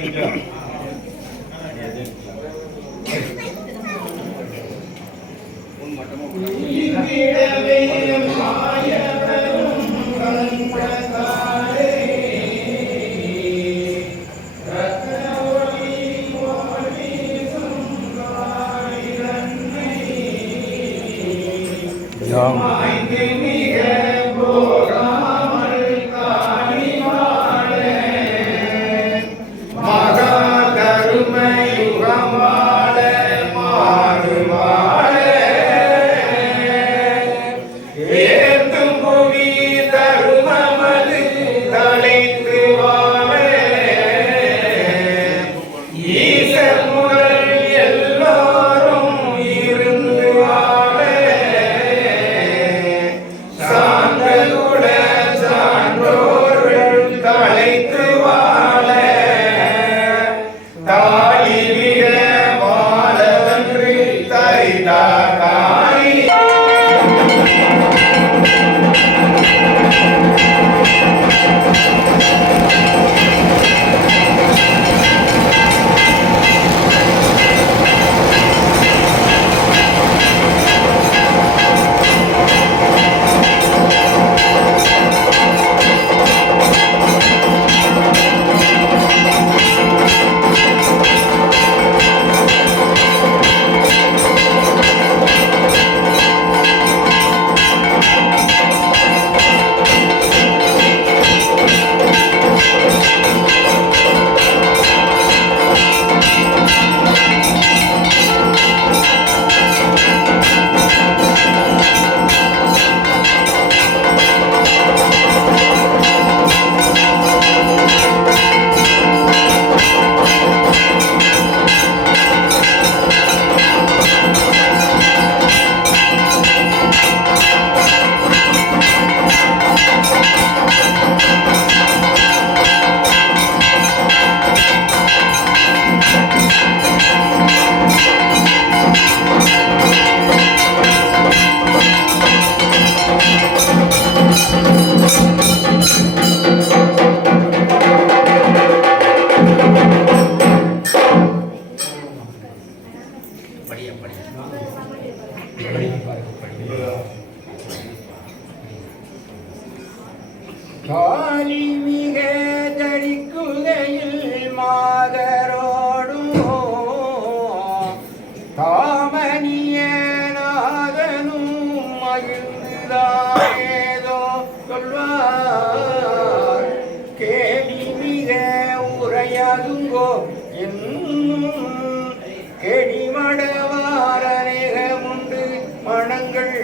get it done. காலி மிக தடிக்குகையில் மாதரோடும் தாமனியநாதனும் மகிழ்ந்துதானேதோ சொல்வார். கேலி மிக உரையாதுங்கோ என்னும் கெடிமடவார் மனங்கள்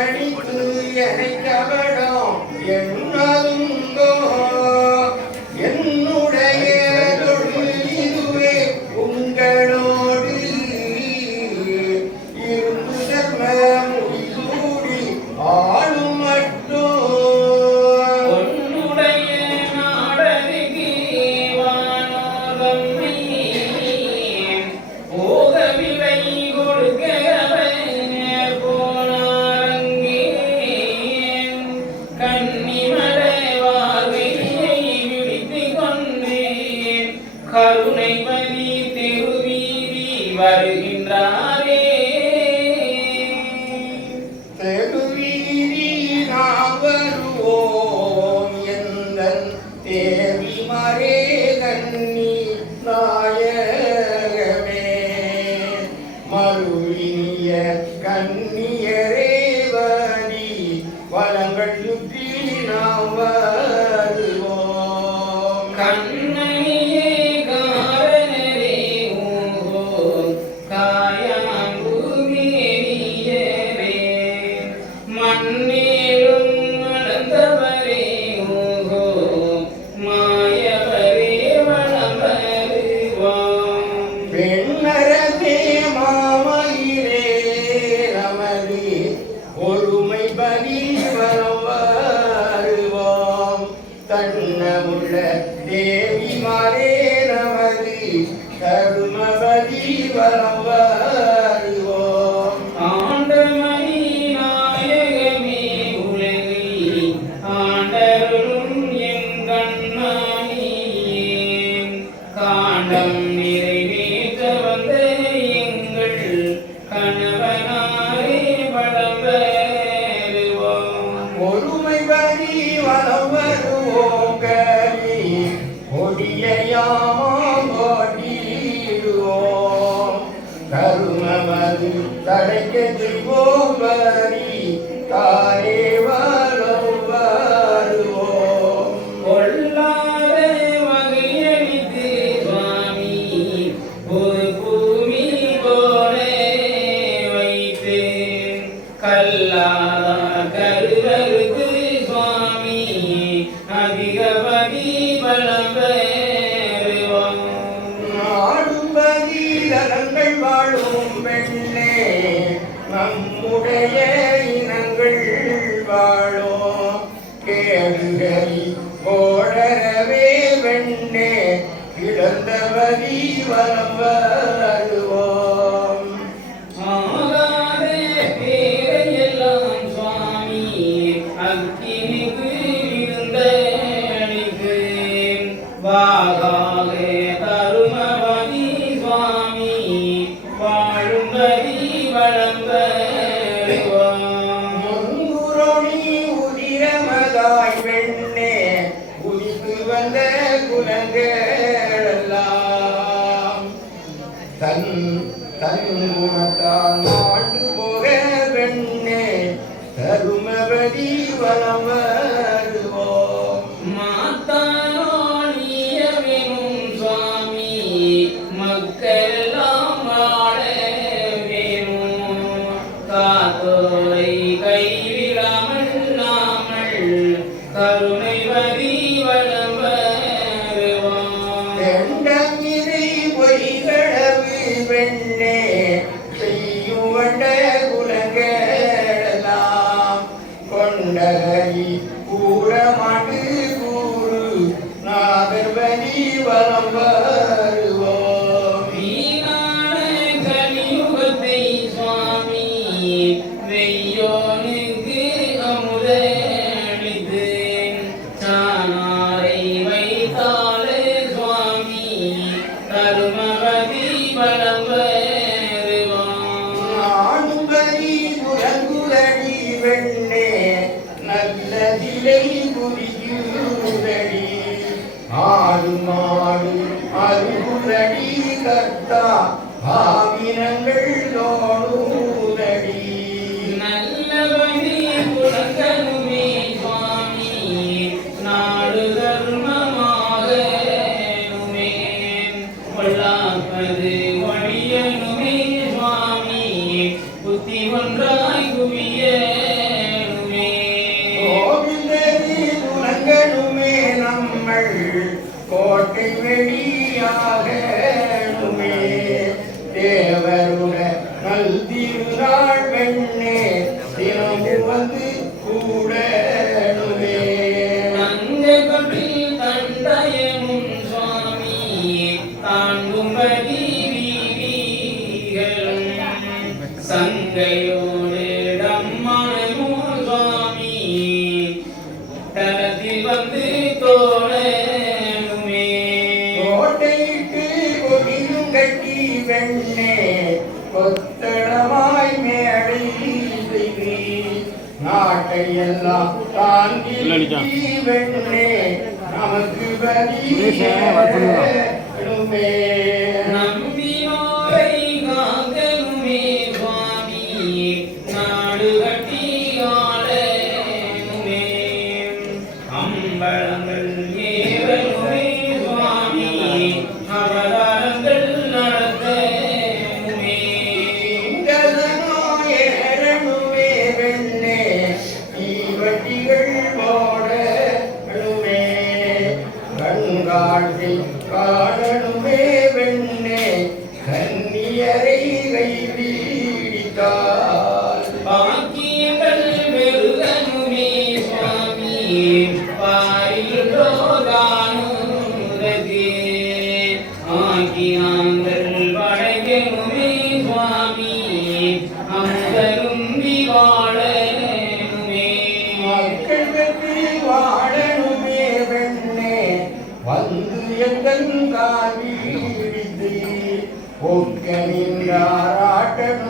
பூசணிக்கு என்னை கபடம் என்னதுங்கோ ஏழையே இனங்கள் வாழும் கேடுகை கோடரவே வெண்ணே. இழந்தவரி வரவர் மனத்தான் ஆண்டு போக பெண்ணே தருமபதி வருவோம். மனதிலை புரியுதடி ஆடும் ஆடும் அருகுரடி கத்தா பாவினங்கள் தோணும் வாழ்க்கை வெளியாக எல்லாம் தாங்கி வெண்ணே நமக்கு வலியே பேரை வீடித்தான் ஒக்க நின்றாராட்டனும்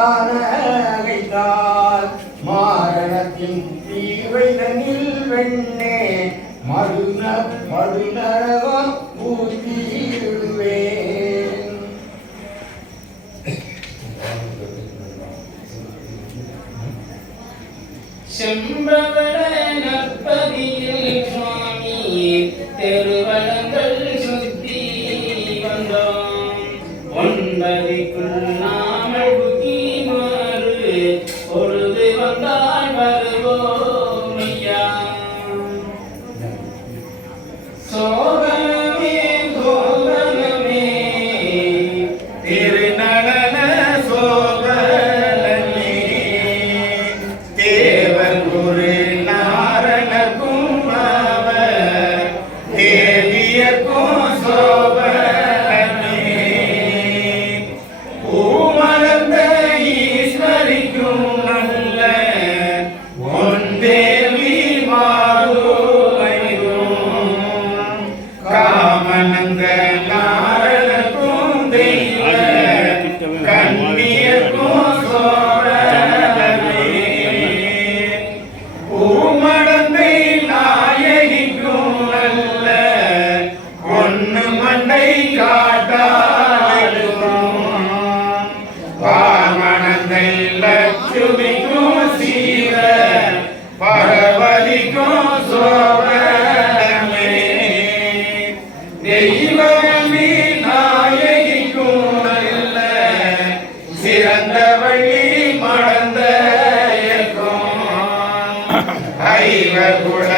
மாறான அழைத்தார் மாரணத்தின் தீவை தன்னில் வெண்ணே மருண மருணரவம் ஊற்றிடுவேன் நற்பதியில் மடந்த இருக்கும் ஐவர் குட